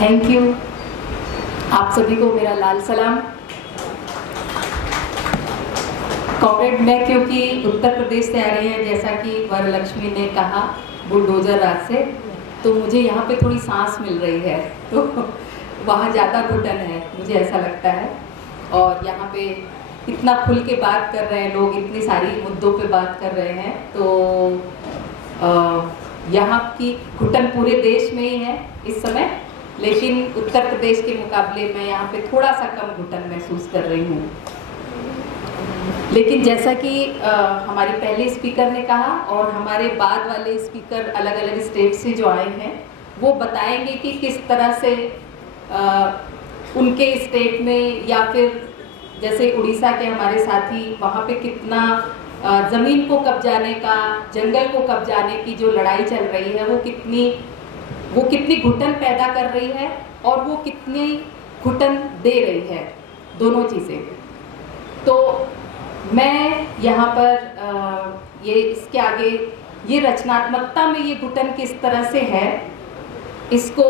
Thank you. आप सभी को मेरा लाल सलाम। कॉमरेड, मैं क्योंकि उत्तर प्रदेश से आ रही है, जैसा कि वरलक्ष्मी ने कहा बुलडोजर राज से, तो मुझे यहाँ पे थोड़ी सांस मिल रही है, तो वहाँ ज़्यादा घुटन है, मुझे ऐसा लगता है। और यहाँ पे इतना खुल के बात कर रहे हैं लोग, इतनी सारी मुद्दों पे बात कर रहे हैं, तो यहाँ की घुटन पूरे देश में ही है इस समय, लेकिन उत्तर प्रदेश के मुकाबले मैं यहाँ पे थोड़ा सा कम घुटन महसूस कर रही हूँ। लेकिन जैसा कि हमारी पहले स्पीकर ने कहा और हमारे बाद वाले स्पीकर अलग अलग स्टेट से जो आए हैं, वो बताएंगे कि किस तरह से उनके स्टेट में, या फिर जैसे उड़ीसा के हमारे साथी, वहाँ पे कितना ज़मीन को कब्जाने का, जंगल को कब्जाने की जो लड़ाई चल रही है, वो कितनी घुटन पैदा कर रही है और वो कितनी घुटन दे रही है, दोनों चीज़ें। तो मैं यहाँ पर ये इसके आगे ये रचनात्मकता में ये घुटन किस तरह से है, इसको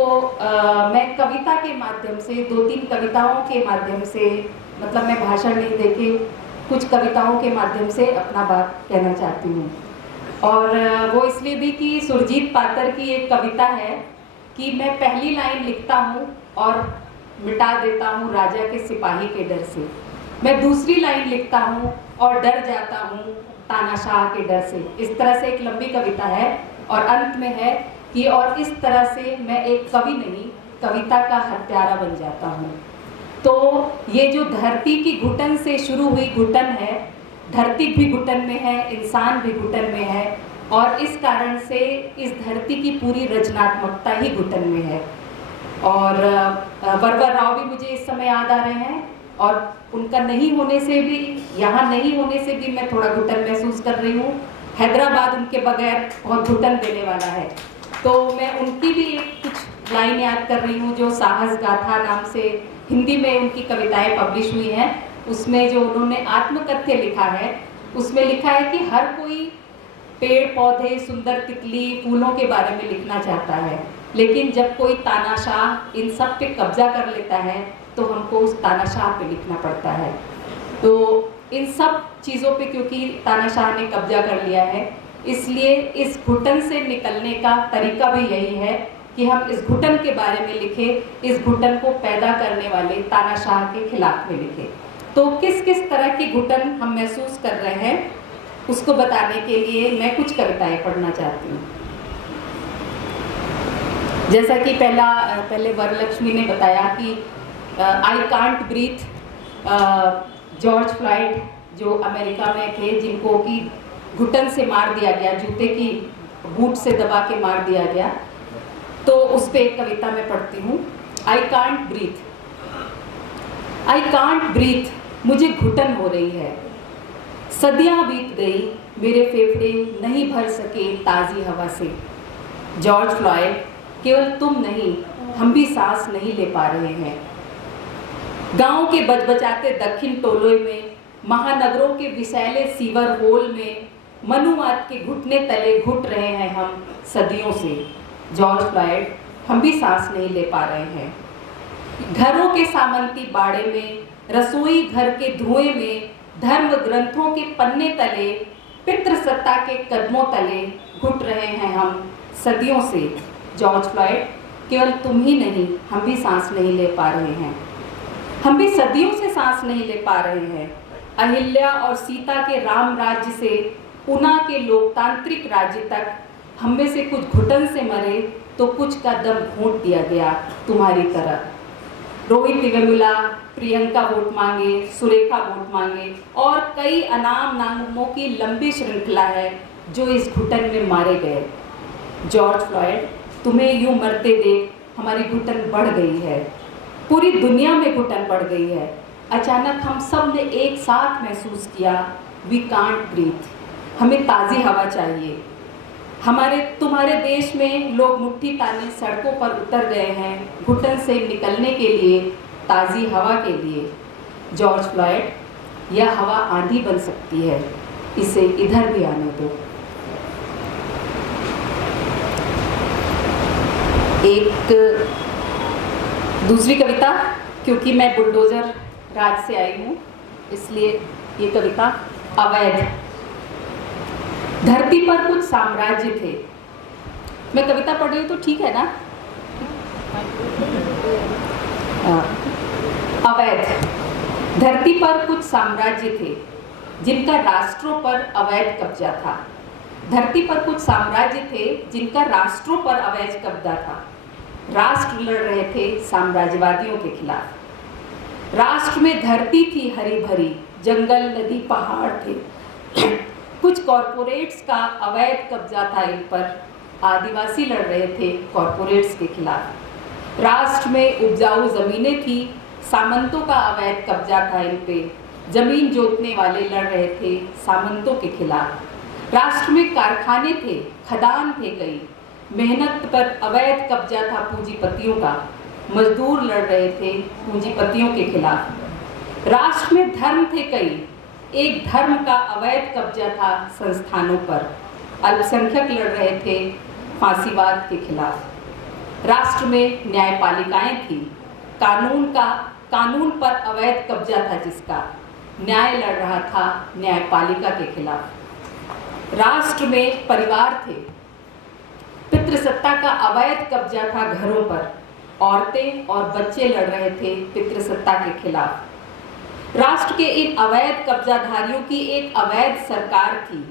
मैं कविता के माध्यम से, 2-3 कविताओं के माध्यम से, मतलब मैं भाषण नहीं देके कुछ कविताओं के माध्यम से अपना बात कहना चाहती हूँ। और वो इसलिए भी कि सुरजीत पातर की एक कविता है कि मैं पहली लाइन लिखता हूँ और मिटा देता हूँ राजा के सिपाही के डर से, मैं दूसरी लाइन लिखता हूँ और डर जाता हूँ तानाशाह के डर से। इस तरह से एक लंबी कविता है और अंत में है कि और इस तरह से मैं एक कवि नहीं, कविता का हत्यारा बन जाता हूँ। तो ये जो धरती की घुटन से शुरू हुई घुटन है, धरती भी घुटन में है, इंसान भी घुटन में है, और इस कारण से इस धरती की पूरी रचनात्मकता ही घुटन में है। और वरवर राव भी मुझे इस समय याद आ रहे हैं, और उनका नहीं होने से भी, यहाँ नहीं होने से भी मैं थोड़ा घुटन महसूस कर रही हूँ। हैदराबाद उनके बगैर बहुत घुटन देने वाला है, तो मैं उनकी भी कुछ लाइन याद कर रही हूँ, जो साहस गाथा नाम से हिंदी में उनकी कविताएं पब्लिश हुई हैं। उसमें जो उन्होंने आत्मकथ्य लिखा है, उसमें लिखा है कि हर कोई पेड़ पौधे, सुंदर तितली, फूलों के बारे में लिखना चाहता है, लेकिन जब कोई तानाशाह इन सब पे कब्जा कर लेता है तो हमको उस तानाशाह पे लिखना पड़ता है। तो इन सब चीज़ों पे क्योंकि तानाशाह ने कब्जा कर लिया है, इसलिए इस घुटन से निकलने का तरीका भी यही है कि हम इस घुटन के बारे में लिखें, इस घुटन को पैदा करने वाले तानाशाह के खिलाफ में लिखें। तो किस किस तरह की घुटन हम महसूस कर रहे हैं, उसको बताने के लिए मैं कुछ कविताएं पढ़ना चाहती हूँ। जैसा कि पहले वरलक्ष्मी ने बताया कि I can't breathe, George Floyd जो अमेरिका में थे, जिनको कि घुटन से मार दिया गया, जूते की बूट से दबा के मार दिया गया, तो उस पे एक कविता मैं पढ़ती हूँ। I can't breathe, I can't breathe, मुझे घुटन हो रही है, सदियां बीत गई, मेरे फेफड़े नहीं भर सके ताज़ी हवा से। जॉर्ज फ्लॉयड, केवल तुम नहीं, हम भी सांस नहीं ले पा रहे हैं। गांव के बजबजाते दक्षिण टोलों में, महानगरों के विषैले सीवर होल में, मनुवाद के घुटने तले घुट रहे हैं हम सदियों से। जॉर्ज फ्लॉयड, हम भी सांस नहीं ले पा रहे हैं। घरों के सामंती बाड़े में, रसोई घर के धुएं में, धर्म ग्रंथों के पन्ने तले, पितृसत्ता के कदमों तले घुट रहे हैं हम सदियों से। जॉर्ज फ्लॉयड, केवल तुम ही नहीं, हम भी सांस नहीं ले पा रहे हैं, हम भी सदियों से सांस नहीं ले पा रहे हैं। अहिल्या और सीता के राम राज्य से ऊना के लोकतांत्रिक राज्य तक, हम में से कुछ घुटन से मरे तो कुछ का दम घोंट दिया गया तुम्हारी तरह। रोहित वेमुला, प्रियंका वोट मांगे, सुरेखा वोट मांगे, और कई अनाम नामों की लंबी श्रृंखला है जो इस घुटन में मारे गए। जॉर्ज फ्लॉयड, तुम्हें यूं मरते देख हमारी घुटन बढ़ गई है, पूरी दुनिया में घुटन बढ़ गई है। अचानक हम सब ने एक साथ महसूस किया, वी कांट ब्रीथ, हमें ताज़ी हवा चाहिए। तुम्हारे देश में लोग मुट्ठी ताने सड़कों पर उतर गए हैं घुटन से निकलने के लिए, ताज़ी हवा के लिए। जॉर्ज फ्लॉयड, यह हवा आंधी बन सकती है, इसे इधर भी आने दो। एक दूसरी कविता, क्योंकि मैं बुलडोजर राज से आई हूँ इसलिए ये कविता अवैध। धरती पर कुछ साम्राज्य थे। मैं कविता पढ़ रही हूँ तो ठीक है ना? अवैध। धरती पर कुछ साम्राज्य थे जिनका राष्ट्रों पर अवैध कब्जा था। धरती पर कुछ साम्राज्य थे जिनका राष्ट्रों पर अवैध कब्जा था। राष्ट्र लड़ रहे थे साम्राज्यवादियों के खिलाफ। राष्ट्र में धरती थी हरी भरी, जंगल नदी पहाड़ थे। कुछ कॉरपोरेट्स का अवैध कब्जा था इन पर। आदिवासी लड़ रहे थे कॉरपोरेट्स के खिलाफ। राष्ट्र में उपजाऊ जमीनें थी, सामंतों का अवैध कब्जा था इन पे। जमीन जोतने वाले लड़ रहे थे सामंतों के खिलाफ। राष्ट्र में कारखाने थे, खदान थे कई। मेहनत पर अवैध कब्जा था पूंजीपतियों का। मजदूर लड़ रहे थे पूंजीपतियों के खिलाफ। राष्ट्र में धर्म थे कई। एक धर्म का अवैध कब्जा था संस्थानों पर। अल्पसंख्यक लड़ रहे थे फांसीवाद के खिलाफ। राष्ट्र में न्यायपालिकाएं थी। कानून पर अवैध कब्जा था जिसका। न्याय लड़ रहा था न्यायपालिका के खिलाफ। राष्ट्र में परिवार थे। पितृसत्ता का अवैध कब्जा था घरों पर। औरतें और बच्चे लड़ रहे थे पितृसत्ता के खिलाफ। राष्ट्र के इन अवैध कब्जाधारियों की एक अवैध सरकार थी।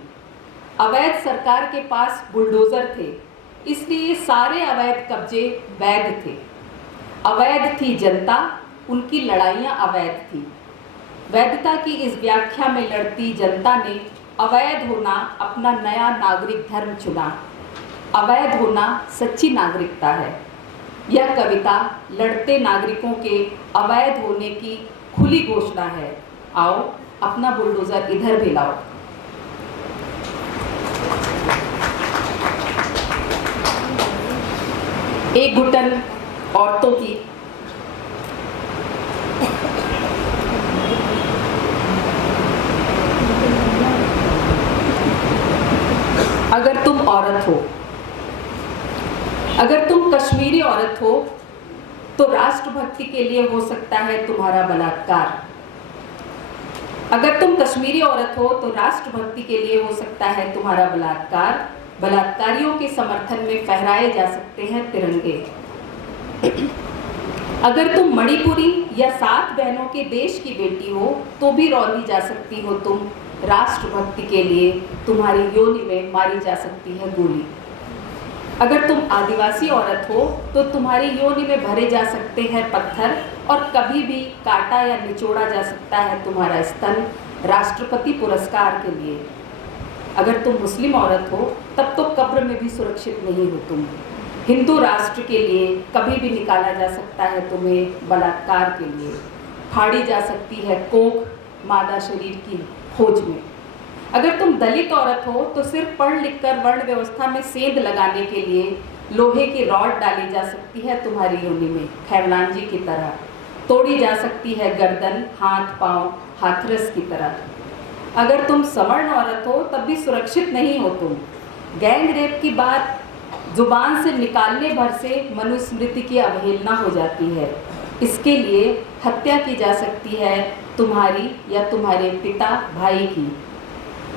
अवैध सरकार के पास बुलडोजर थे, इसलिए सारे अवैध कब्जे वैध थे। अवैध थी जनता, उनकी लड़ाइयाँ अवैध थी। वैधता की इस व्याख्या में लड़ती जनता ने अवैध होना अपना नया नागरिक धर्म चुना। अवैध होना सच्ची नागरिकता है। यह कविता लड़ते नागरिकों के अवैध होने की खुली घोषणा है। आओ अपना बुलडोजर इधर भी लाओ। एक घुटन औरतों की। अगर तुम औरत हो, अगर तुम कश्मीरी औरत हो तो राष्ट्रभक्ति के लिए हो सकता है तुम्हारा बलात्कार। अगर तुम कश्मीरी औरत हो तो राष्ट्रभक्ति के लिए हो सकता है तुम्हारा बलात्कार। बलात्कारियों के समर्थन में फहराए जा सकते हैं तिरंगे। अगर तुम मणिपुरी या 7 बहनों के देश की बेटी हो तो भी रौंदी जा सकती हो तुम। राष्ट्रभक्ति के लिए तुम्हारी योनि में मारी जा सकती है गोली। अगर तुम आदिवासी औरत हो तो तुम्हारी योनि में भरे जा सकते हैं पत्थर और कभी भी काटा या निचोड़ा जा सकता है तुम्हारा स्तन राष्ट्रपति पुरस्कार के लिए। अगर तुम मुस्लिम औरत हो तब तो कब्र में भी सुरक्षित नहीं हो तुम। हिंदू राष्ट्र के लिए कभी भी निकाला जा सकता है तुम्हें बलात्कार के लिए। फाड़ी जा सकती है कोख मादा शरीर की खोज में। अगर तुम दलित औरत हो तो सिर्फ पढ़ लिख कर वर्ण व्यवस्था में सेंध लगाने के लिए लोहे की रॉड डाली जा सकती है तुम्हारी योनि में खैरलांजी की तरह। तोड़ी जा सकती है गर्दन, हाथ पांव हाथरस की तरह। अगर तुम सवर्ण औरत हो तब भी सुरक्षित नहीं हो तुम। गैंग रेप की बात जुबान से निकालने भर से मनुस्मृति की अवहेलना हो जाती है। इसके लिए हत्या की जा सकती है तुम्हारी या तुम्हारे पिता भाई की।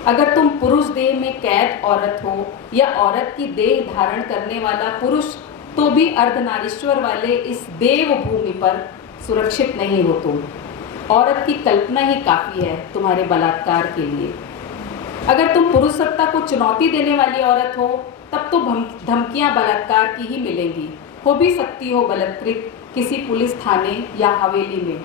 अगर तुम पुरुष देह में कैद औरत हो या औरत की देह धारण करने वाला पुरुष तो भी अर्धनारीश्वर वाले इस देव भूमि पर सुरक्षित नहीं हो तुम। औरत की कल्पना ही काफ़ी है तुम्हारे बलात्कार के लिए। अगर तुम पुरुष सत्ता को चुनौती देने वाली औरत हो तब तो धमकियां बलात्कार की ही मिलेंगी। हो भी सकती हो बलात्कृत किसी पुलिस थाने या हवेली में।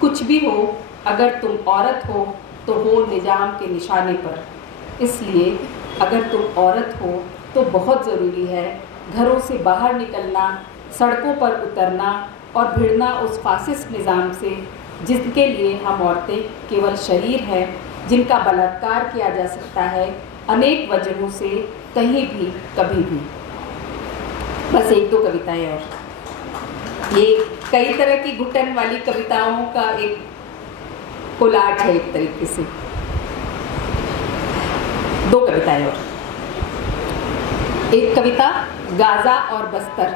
कुछ भी हो, अगर तुम औरत हो तो हो निजाम के निशाने पर। इसलिए अगर तुम औरत हो तो बहुत ज़रूरी है घरों से बाहर निकलना, सड़कों पर उतरना और भिड़ना उस फासिस्ट निज़ाम से जिसके लिए हम औरतें केवल शरीर हैं, जिनका बलात्कार किया जा सकता है अनेक वजहों से, कहीं भी कभी भी। बस 1-2 कविताएं और। ये कई तरह की घुटन वाली कविताओं का एक कोलाट है एक तरीके से। 2 कविताएं और। एक कविता गाजा और बस्तर।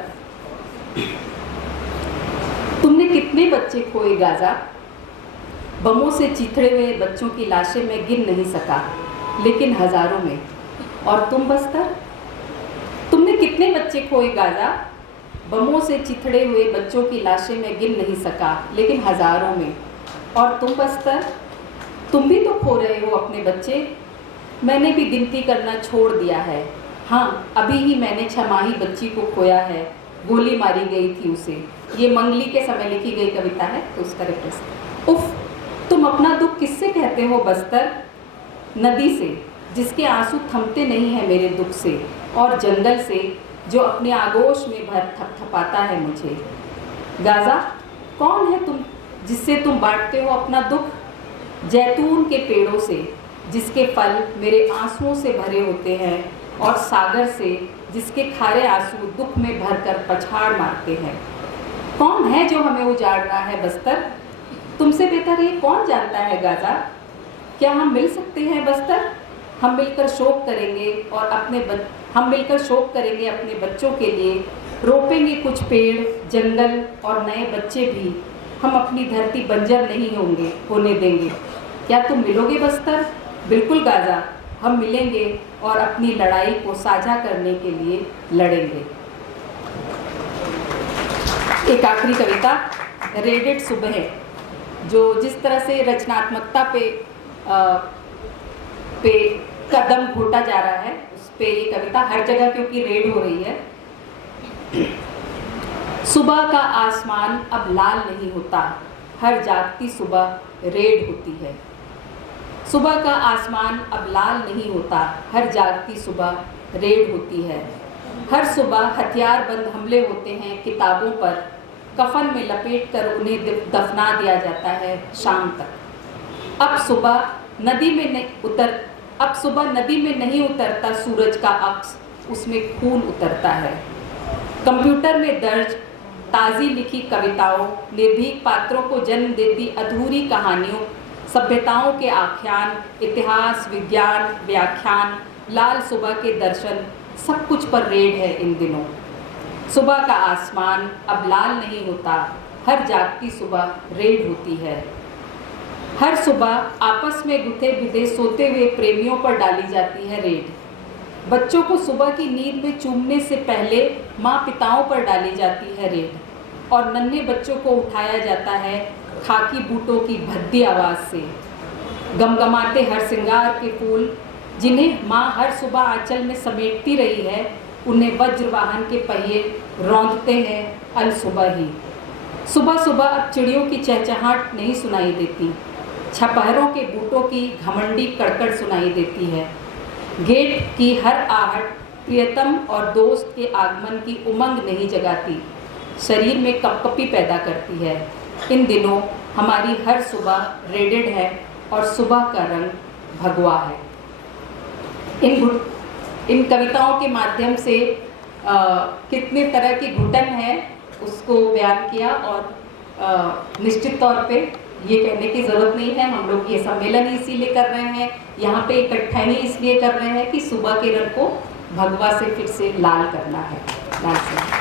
बच्चे खोए गाजा, बमों से चिथड़े हुए बच्चों की लाशें मैं गिन नहीं सका, लेकिन हजारों में। और तुम बस्तर, तुमने कितने बच्चे खोए गाजा, बमों से चिथड़े हुए बच्चों की लाशें मैं गिन नहीं सका, लेकिन हजारों में। और तुम बस्तर, तुम भी तो खो रहे हो अपने बच्चे। मैंने भी गिनती करना छोड़ दिया है। हाँ, अभी ही मैंने छमाही बच्ची को खोया है, गोली मारी गई थी उसे। ये मंगली के समय लिखी गई कविता है, तो उसका रेफरेंस। उफ, तुम अपना दुख किससे कहते हो बस्तर? नदी से, जिसके आंसू थमते नहीं हैं मेरे दुख से, और जंगल से, जो अपने आगोश में भर थपथपाता है मुझे। गाजा, कौन है तुम जिससे तुम बांटते हो अपना दुख? जैतून के पेड़ों से, जिसके फल मेरे आंसुओं से भरे होते हैं, और सागर से, जिसके खारे आंसू दुख में भरकर पछाड़ मारते हैं। कौन है जो हमें उजाड़ रहा है बस्तर? तुमसे बेहतर ये कौन जानता है गाजा? क्या हम मिल सकते हैं बस्तर? हम मिलकर शोक करेंगे और हम मिलकर शोक करेंगे अपने बच्चों के लिए, रोपेंगे कुछ पेड़, जंगल और नए बच्चे भी। हम अपनी धरती बंजर नहीं होने देंगे। क्या तुम मिलोगे बस्तर? बिल्कुल गाजा, हम मिलेंगे और अपनी लड़ाई को साझा करने के लिए लड़ेंगे। एक आखिरी कविता, रेडेड सुबह, जो जिस तरह से रचनात्मकता पे कदम घोटा जा रहा है, उस पे ये कविता हर जगह क्योंकि रेड हो रही है। सुबह का आसमान अब लाल नहीं होता, हर जागती सुबह रेड होती है। सुबह का आसमान अब लाल नहीं होता, हर जागती सुबह रेड होती है। हर सुबह हथियारबंद हमले होते हैं किताबों पर, कफन में लपेटकर उन्हें दफना दिया जाता है शाम तक। अब सुबह नदी में नहीं उतरता सूरज का अक्स, उसमें खून उतरता है। कंप्यूटर में दर्ज ताज़ी लिखी कविताओं, निर्भीक पात्रों को जन्म देती अधूरी कहानियों, सभ्यताओं के आख्यान, इतिहास, विज्ञान, व्याख्यान, लाल सुबह के दर्शन, सब कुछ पर रेड है इन दिनों। सुबह का आसमान अब लाल नहीं होता, हर जागती सुबह रेड होती है। हर सुबह आपस में गुथे बिधे सोते हुए प्रेमियों पर डाली जाती है रेड। बच्चों को सुबह की नींद में चूमने से पहले माँ पिताओं पर डाली जाती है रेड, और नन्हे बच्चों को उठाया जाता है खाकी बूटों की भद्दी आवाज़ से। गमगमाते हर श्रृंगार के फूल, जिन्हें माँ हर सुबह आंचल में समेटती रही है, उन्हें वज्र वाहन के पहिए रौंदते हैं अल सुबह ही। सुबह सुबह अब चिड़ियों की चहचहाट नहीं सुनाई देती, छपहरों के बूटों की घमंडी कड़कड़ सुनाई देती है। गेट की हर आहट प्रियतम और दोस्त के आगमन की उमंग नहीं जगाती, शरीर में कपकपी पैदा करती है। इन दिनों हमारी हर सुबह रेडेड है और सुबह का रंग भगवा है। इन कविताओं के माध्यम से कितने तरह की घुटन है उसको बयान किया, और निश्चित तौर पे ये कहने की ज़रूरत नहीं है, हम लोग ये सम्मेलन इसीलिए कर रहे हैं, यहाँ पे इकट्ठाई इसलिए कर रहे हैं कि सुबह के रंग को भगवा से फिर से लाल करना है। लाल से